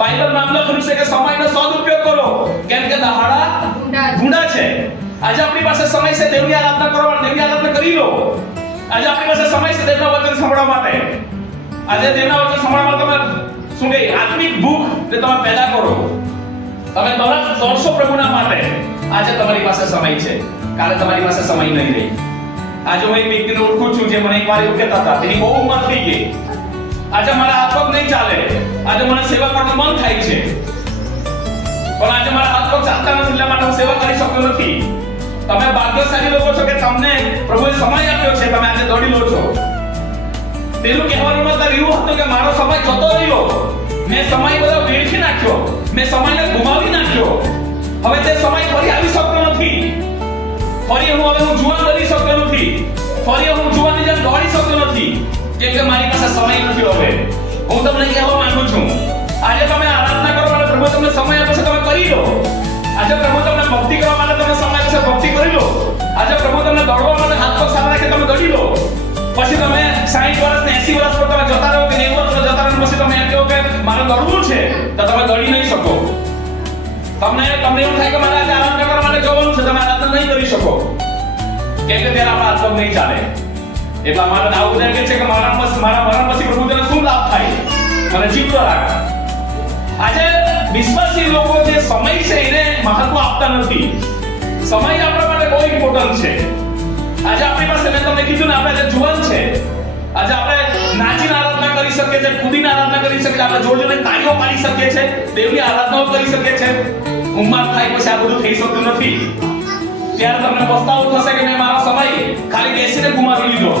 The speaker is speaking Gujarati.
બાઇબલમાં આમ લખ્યું છે કે સમયનો સદુપયોગ કરો કેમ કે દહાડા ઢૂંઢા છે. આજે આપણી પાસે સમય છે દેવની આરાધના કરવા માટે, દેવની આરાધના કરી લો. આજે આપણી પાસે સમય છે દેવના વચન સાંભળવા માટે. આજે દેવના વચન સાંભળવા માટે તમે શું કહે આત્મિક ભૂખ તે તમે પેદા કરો. તમે દોડશો પ્રભુના માટે. આજે તમારી પાસે સમય છે, કાલે તમારી પાસે સમય નહીં રહે. આજે હું એક વ્યક્તિને ઓળખું છું જે મને એકવાર એવું કહેતા હતા, તેની બહુ ઉંમર થઈ ગઈ. આજે મારા હાથ પગ નહીં ચાલે, આજે મને સેવા કરવાનું મન થાય છે, પણ આજે મારા હાથ પગ ચાલતા નથી એટલા માટે હું સેવા કરી શકતો નથી. તમે ભાગ્યશાળી લોકો છો કે તમને પ્રભુએ સમય આપ્યો છે, તમે આજે દોડી લો છો. તેનું કહેવાનો મતલબ એવું હતું કે મારો સમય જતો રહ્યો, મેં સમય બધો વેડફી નાખ્યો, મેં સમયને ગુમાવી નાખ્યો. હવે તે સમય ફરી આવી શકતો નથી. ફરી હું જુવાન બની શકતો નથી. ફરી હું જુવાનની જેમ દોડી શકતો નથી કેમ કે મારી પાસે સમય નથી. હવે હું તમને કહેવા માંગુ છું, આજે તમે આરાધના કરવા માટે પ્રભુ તમને સમય આપે છે, તમે કરી લો. આજે પ્રભુ તમને ભક્તિ કરવા માટે તમને સમય આપે છે, ભક્તિ કરી લો. આજે પ્રભુ તમને દોડવા માટે હાથ પગ સારા રાખે તમે દોડી લો. પછી તમે 60 વર્ષ ને 80 વર્ષ પર તમે જતા રહો કે 90 વર્ષ જતા રહો પછી તમે એમ કહો કે મારે દોડવું છે, તો તમે દોડી નહીં શકો. તમને એવું થાય કે મારે આજે આરાધના કરવા માટે જવાનું છે, તમે આરાધના નહીં કરી શકો કેમ કે ત્યારે આપણા હાથ પગ નહીં ચાલે. એટલે મારા દાઉદ કહે છે કે મારા મરણ પછી પ્રભુ તને શું લાભ થાય, મને જીવતો રાખ. આજે વિશ્વાસી લોકો જે સમય છે એને મહત્વ આપતા નથી. સમય આપણા માટે બહુ ઇમ્પોર્ટન્ટ છે. આજે આપણી પાસે મેં તમને કીધું ને આપણે જે જુવાન છે, આજે આપણે નાચીને આરાધના કરી શકીએ છીએ, કૂદીને આરાધના કરી શકીએ છીએ, આપણે જોર જોરથી તાળીઓ પાડી શકીએ છીએ, દેવની આરાધનાઓ કરી શકીએ છીએ. ઉંમર થાય પછી આ બધું થઈ શકતું નથી. ત્યારે તમને પસ્તાવો થશે કે મેં મારો સમય ખાલી બેસીને ગુમાવી લીધો.